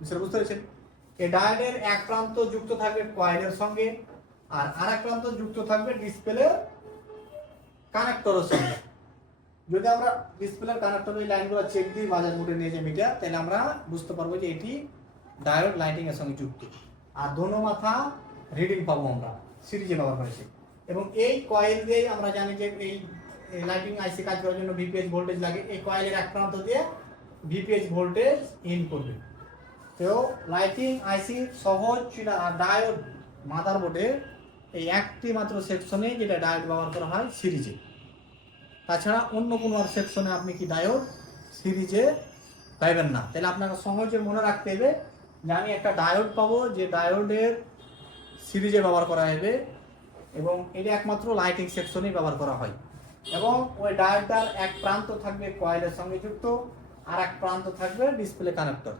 বিষয়টা বুঝতে পেরেছেন? এই ডায়োডের এক প্রান্ত যুক্ত থাকবে কয়েলের সঙ্গে আর আরেক প্রান্ত যুক্ত থাকবে ডিসপ্লে কানেক্টরের সঙ্গে। যদি আমরা ডিসপ্লের কানেক্টরের লাইনগুলো চেক দিই বাজার মোটে নিয়ে যে মিটার তাহলে আমরা বুঝতে পারব যে এটি ডায়োড লাইটিং এর সঙ্গে যুক্ত। আর দোনো মাথা রিডিং পাবো আমরা সিরিজে ব্যবহার করেছি এবং এই কয়েল দিয়েই আমরা জানি যে এই লাইটিং আইসি কাজ করার জন্য ভিপিএইচ ভোল্টেজ লাগে, এই কয়েলের এক প্রান্ত দিয়ে ভিপিএইচ ভোল্টেজ ইন করবে। তো লাইটিং, আইসি, সহজ ডায়োড মাদারবোর্ডে এই একটি মাত্র সেকশনে যেটা ডায়োড ব্যবহার করা হয়, সিরিজে। তাছাড়া অন্য কোনো আর সেকশনে আপনি কি ডায়োড, সিরিজে পাইবেন না। তাহলে আপনাকে সহজে মনে রাখতে হবে যে আমি একটা ডায়োড পাবো যে ডায়োডের সিরিজে ব্যবহার করা হবে এবং এটা একমাত্র লাইটিং সেকশনেই ব্যবহার করা হয়। এবং ওই ডায়োডটার এক প্রান্ত থাকবে কয়েলের সঙ্গে যুক্ত আর এক প্রান্ত থাকবে ডিসপ্লে কানেক্টর।